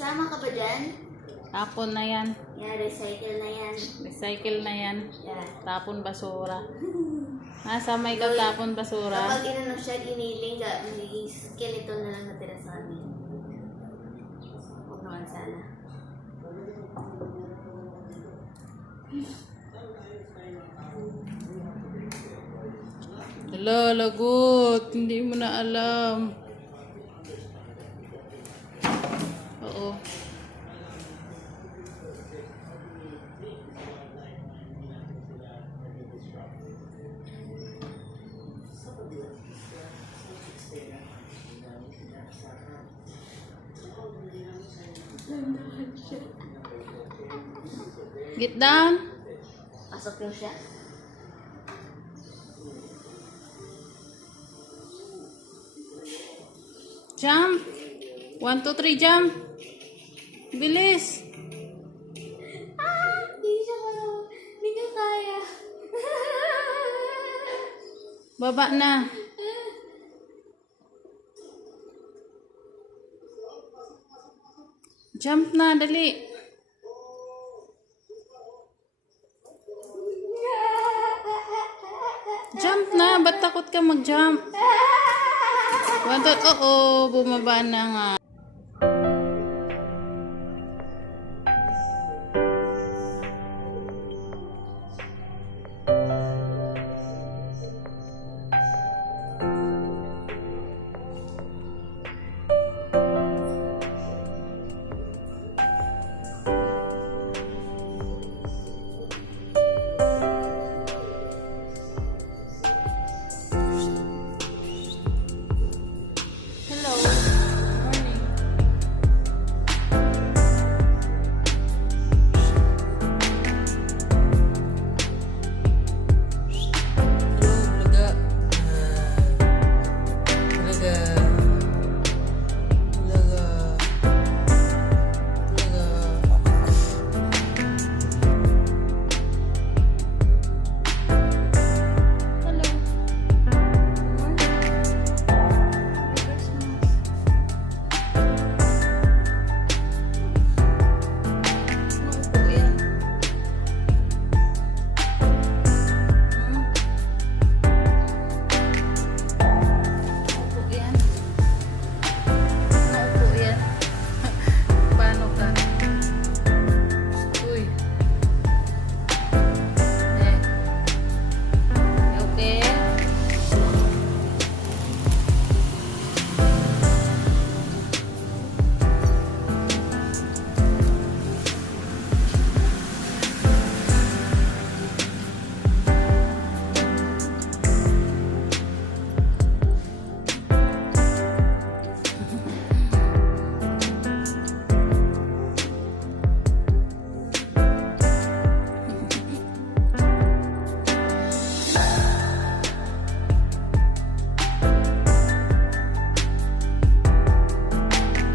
Sama ka ba dyan? Tapon na yan. Yan, recycle na yan. Recycle na yan. Yan. Tapon basura. Nasa may tapon basura. Kapag inano siya, giniling, magiging skeleton na lang natira sa amin. Huwag naman sana. Hala, lagot. Hindi mo na alam. Oo. Get down. Pasok yung siya. Jump. 1, 2, 3, jump. Bilis. Hindi siya kaya. Hindi niya kaya. Baba na. Jump na, dali. Jump na, ba't takot ka mag-jump? Oo, bumaba na nga.